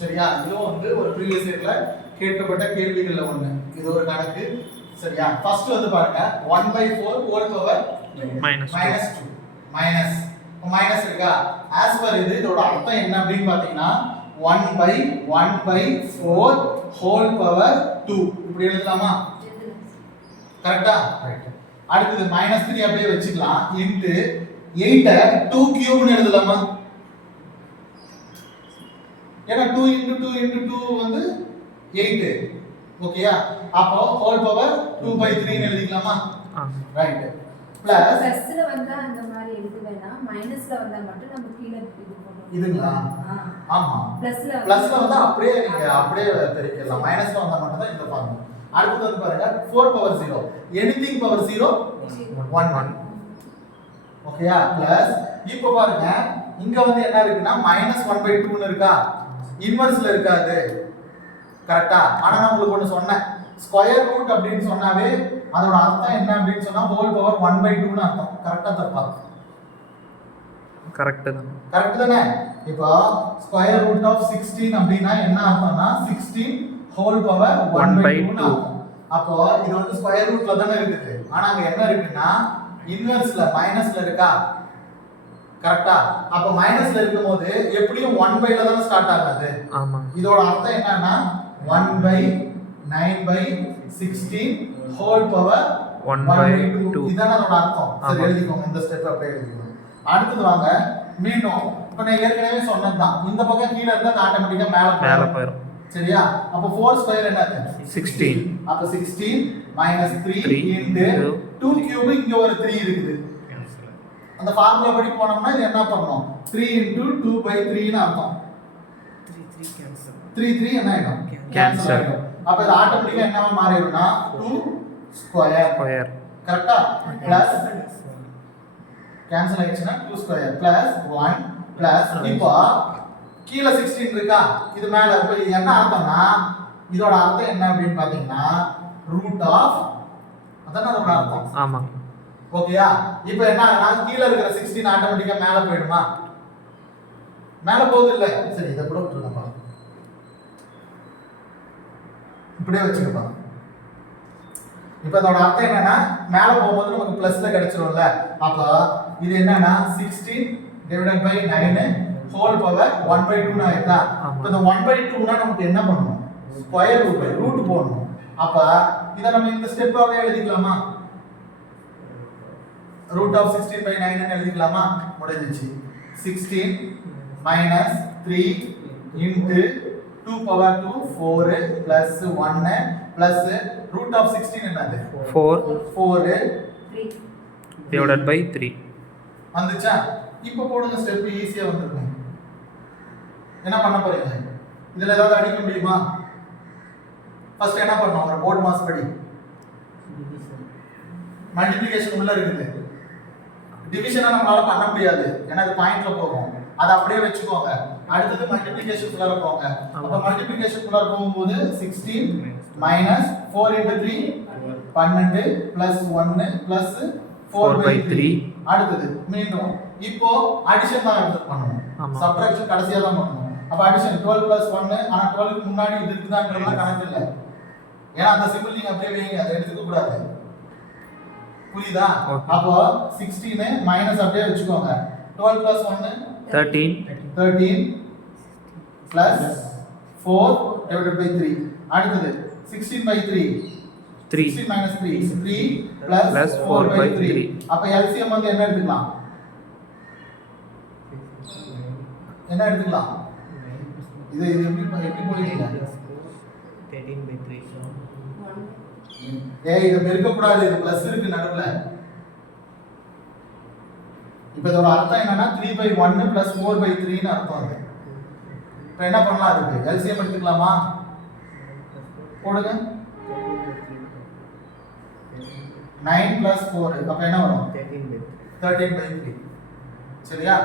சரியா? இதுவும் வந்து ஒரு ப்ரீவியஸ் இயர்ல கேட்கப்பட்ட கேள்விகள்ல ஒண்ணு. இது ஒரு கணக்கு. சரியா? ஃபர்ஸ்ட் வந்து பாருங்க 1/4 ஹோல் பவர் -2 மைனஸ் மைனஸ் இருக்கா? ஆஸ் பர் இதோட அர்த்தம் என்ன அப்படின்னு பாத்தீங்கன்னா 1/1/4 ஹோல் பவர் 2 இப்படி எழுதலாமா? கரெக்ட்டா? ரைட். அடுத்து -3 அப்படியே வச்சுக்கலாம் இன்டு 8 2 கியூப்னு எழுதலாமா? ஏன்னா 2 * 2 * 2 வந்து 8 ஓகேயா? அப்போ ஹோல் பவர் 2/3 ன்னு எழுதிக்கலாமா? ரைட். பிளஸ் பிளஸ்ல வந்தா அந்த மாதிரி எழுத வேண்டாம், மைனஸ்ல வந்தா மட்டும் நம்ம கீழ இது போடுவோம். இதுங்களா? ஆமா. பிளஸ்ல வந்தா அப்படியே நீங்க அப்படியே பெருக்கலாம். மைனஸ்ல வந்தா மட்டும் தான் இந்த ஃபார்முலா. அடுத்து வந்து பாருங்க 4 பவர் 0 எனிதிங் பவர் 0 1 ஓகேயா? பிளஸ் இப்போ பாருங்க இங்க வந்து என்ன இருக்குன்னா -1/2 ன்னு இருக்கா? இன்வெர்ஸ்ல இருக்காது. கரெக்ட்டா? ஆனா நான் உங்களுக்கு ஒன்னு சொன்னேன். ஸ்கொயர் ரூட் அப்படினு சொன்னாவே அதோட அர்த்தம் என்ன அப்படினு சொன்னா ஹோல் பவர் 1/2 ன்னு அர்த்தம். கரெக்ட்டா தப்பா? கரெக்ட் தான். கரெக்ட் தானே? இப்போ ஸ்கொயர் ரூட் ஆஃப் 16 அப்படினா என்ன அர்த்தம்னா 16 ஹோல் பவர் 1/2 ன்னு அர்த்தம். அப்போ இது வந்து ஸ்கொயர் ரூட்ல தானே இருக்குது. ஆனா அங்க என்ன இருக்குன்னா இன்வெர்ஸ்ல மைனஸ்ல இருக்கா? கரெக்ட்டா? அப்ப மைனஸ்ல இருக்கும்போது எப்படியும் 1/ல தான ஸ்டார்ட் ஆகாது. ஆமா. இதோட அர்த்தம் என்னன்னா 1/9/16 ஹோல் பவர் 1/2 இதான அதோட அர்த்தம். சரி எழுதிக்கோங்க, இந்த ஸ்டெப் அப்படியே எழுதிக்கோங்க. அடுத்து வாங்க மீண்டும் இப்ப நான் ஏற்கனவே சொன்னதுதான். இந்த பக்கம் கீழ இருந்தா ஆட்டோமேட்டிக்கா மேல போயிடும். சரியா? அப்ப 4 ஸ்கொயர் என்னது? 16. அப்ப 16 -3 into 2 கியூப் இங்க ஒரு 3 இருக்குது. அந்த ஃபார்முலா படி போனோம்னா இது என்ன பண்ணனும்? 3 into 2/3 ன்னு அர்த்தம். 3 என்ன ஆயிடும்? கேன்சல். அப்ப இது ஆட்டோமேட்டிக்கா என்னவா மாறிடும்னா 2 ஸ்கொயர். கரெக்ட்டா? பிளஸ் கேன்சல் ஆயிடுச்சுனா 2 ஸ்கொயர் பிளஸ் 1 பிளஸ் இப்போ கீழ 16 இருக்கா? இது மேல இப்ப என்ன அர்த்தம்னா இதோட அர்த்தம் என்ன அப்படினு பாத்தீங்கன்னா ரூட் ஆஃப் அதான அதோட அர்த்தம். ஆமா. ஓகேயா? இப்போ என்ன நான் கீழ இருக்கிற 16 ஆட்டோமேட்டிக்கா மேல போய்டுமா? மேல போகுது இல்ல. சரி இத கூட விட்டுறலாம். இப்படியே வச்சுக்கோங்க. இப்போ அதோட அர்த்தம் என்னன்னா மேல போகும்போது நமக்கு பிளஸ்ல கிடைச்சிரும்ல. அப்ப இது என்னன்னா 16 / 9 ஹோல் பவர் 1/2 ன்னு ஆயிட்டா. இப்போ இந்த 1/2 னா நமக்கு என்ன பண்ணனும்? ஸ்கொயர் ரூட் போடணும். அப்ப இத நம்ம இந்த ஸ்டெப்பாவே எழுதிக்கலாமா? ரூட் ஆஃப் 16/9 ன்னு எழுதிக்கலாமா? முடிஞ்சிச்சு. 16 -3 into 2 power 2 4 plus 1 plus root of 16 என்னது? 4 divided by 3 வந்துச்சா? இப்போ போடுங்க ஸ்டெப் ஈஸியா வந்துரும். என்ன பண்ண போறீங்க? இதுல ஏதாவது அடிக்க முடியுமா? ஃபர்ஸ்ட் என்ன பண்ணனும்? ஒரு போர்ட் மாஸ் படி மல்டிப்ளிகேஷன் உள்ள இருக்குது. டிவிஷனை நம்மளால பண்ண முடியாது. ஏன்னா அது பாயிண்ட்ல போகும். அதை அப்படியே வெச்சுக்கோங்க. அடுத்து மல்டிப்ளிகேஷன் குள்ள போங்க. அப்ப மல்டிப்ளிகேஷன் குள்ள போகும்போது 16 - 4 * 3 12 + 1 + 4/3 அடுத்து மீண்டும் இப்போ அடிஷன் தான் எடுத்து பண்ணனும். சப்ட்ராக்ஷன் கடைசியா தான் பண்ணனும். அப்ப அடிஷன் 12 + 1 ஆனா 12 க்கு முன்னாடி இது இருக்குதான்றதெல்லாம் கணக்கு இல்ல. ஏன்னா அந்த சிம்பிள் நீங்க அப்படியே வைங்க, அதை எடுத்துக்க கூடாது. புரியுதா? அப்போ 16 மைனஸ் அப்படியே வெச்சுக்கோங்க. 12 + 1 13 plus 4 divided by 3 அடுத்து 16/3 16 minus 3 3 plus 4/3 அப்ப LCM வந்து என்ன எடுத்துக்கலாம்? என்ன எடுத்துக்கலாம்? இது எப்படி போடுவீங்க? 13/3 இத பெருக்க கூடாது. இது பிளஸ் இருக்கு நடுவுல. இப்போ இதோட அர்த்தம் என்னன்னா 3/1 plus 4/3 ன்னு அர்த்தம் அது. இப்போ என்ன பண்ணலாம்? அதுக்கு LCM எடுத்துக்கலாமா? போடுங்க. 9 plus 4 அப்ப என்ன வரும்? 13/3 சரியா?